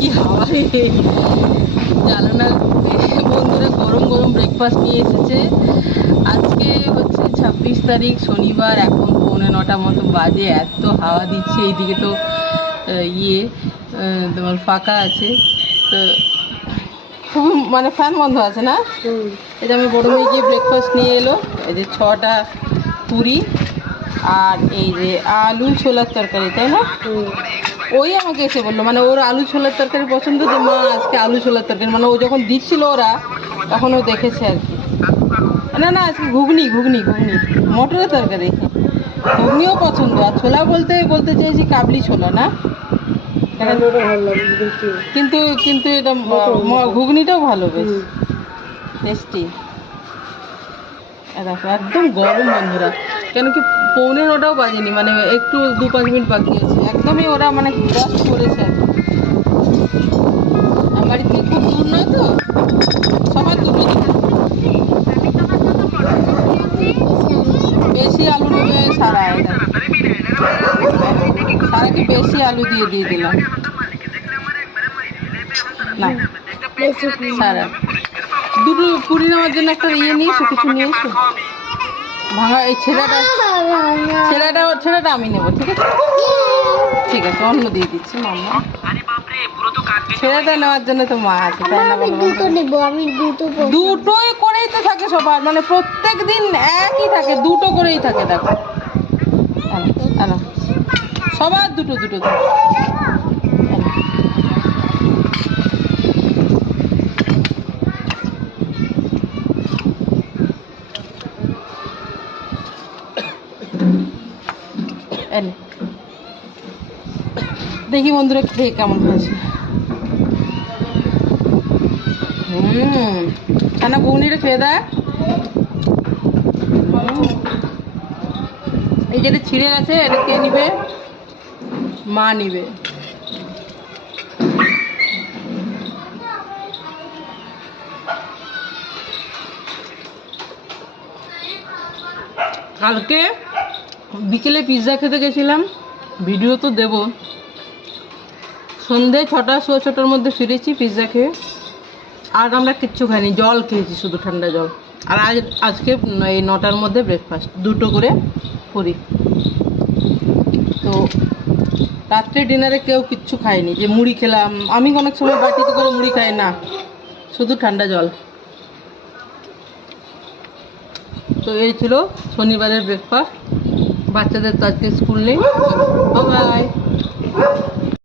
কি হাওয়া রে! জানালা দিয়ে বন্ধুরা গরম গরম ব্রেকফাস্ট নিয়ে এসেছে। আজকে হচ্ছে 26 তারিখ শনিবার, এখন 9:45 মতো বাজে। এত হাওয়া দিচ্ছে এইদিকে, তো তোমার ফাঁকা আছে, তো খুব মানে ফ্যান বন্ধ আছে না। এটা আমি বড় মেয়ে গিয়ে ব্রেকফাস্ট নিয়ে এলো। এই যে 6টা পুরি আর এই যে আলু ছোলার তরকারি, তাই না? ওই আমাকে এসে বললো, মানে ওর আলু ছোলার তরকারি পছন্দ, যে মা আজকে আলু ছোলার তরকারি, মানে ও যখন দিচ্ছিল ওরা তখন ও দেখেছে আর কি। না না, আজকে ঘুগনি ঘুগনি ঘুগনি মটরের তরকারি, ঘুগনিও পছন্দ। আর ছোলা বলতে বলতে চাইছি কাবলি ছোলা, না? কিন্তু কিন্তু এটা ঘুগনিটাও ভালো, বেশ টেস্টি। দেখো একদম গরম বন্ধুরা, কেন কি 9:45টাও বাজেনি, মানে একটু 2-5 মিনিট বাকি আছে। একদমই ওরা মানে ব্রাশ করেছে আর কি। আমার বাড়ি থেকে খুব দূর নয় তো, সবার দুটো দুটো। বেশি আলু নেবে সারা, এটা সারাকে বেশি আলু দিয়ে দিলাম না। সারা দুটো পুরি নেওয়ার জন্য একটা নিয়ে এসো, কিছু নিয়ে এসো। ভাঙা এই ছেলেটা আমি নেবো, ঠিক আছে? ঠিক আছে, অন্য দিয়ে দিচ্ছি মাম্মা। ছেলেটা নেওয়ার জন্য তো মা আছে, তাই না? দুটোই করেই তো থাকে সবার, মানে প্রত্যেক দিন একই থাকে, দুটো করেই থাকে। দেখো সবার দুটো দুটো থাকে। দেখি বন্ধুরা খেয়ে কেমন হয়েছে। না ঘুগনিটা খেয়ে দেয়। এই যেটা ছিঁড়ে গেছে, এটা কে নিবে? মা নিবে। কালকে বিকেলে পিৎজা খেতে গেছিলাম, ভিডিও তো দেব। সন্ধ্যে 6টা 6:15টার মধ্যে ফিরেছি পিৎজা খেয়ে। আর আমরা কিচ্ছু খাইনি, জল খেয়েছি, শুধু ঠান্ডা জল। আর আজকে এই 9টার মধ্যে ব্রেকফাস্ট, দুটো করে পুরি। তো রাত্রে ডিনারে কেউ কিচ্ছু খায়নি, যে মুড়ি খেলাম। আমি অনেক সময় বাটিতে করে মুড়ি খাই না, শুধু ঠান্ডা জল। তো এই ছিল শনিবারের ব্রেকফাস্ট। বাচ্চাদের তো আজকে স্কুল নেই। বাই।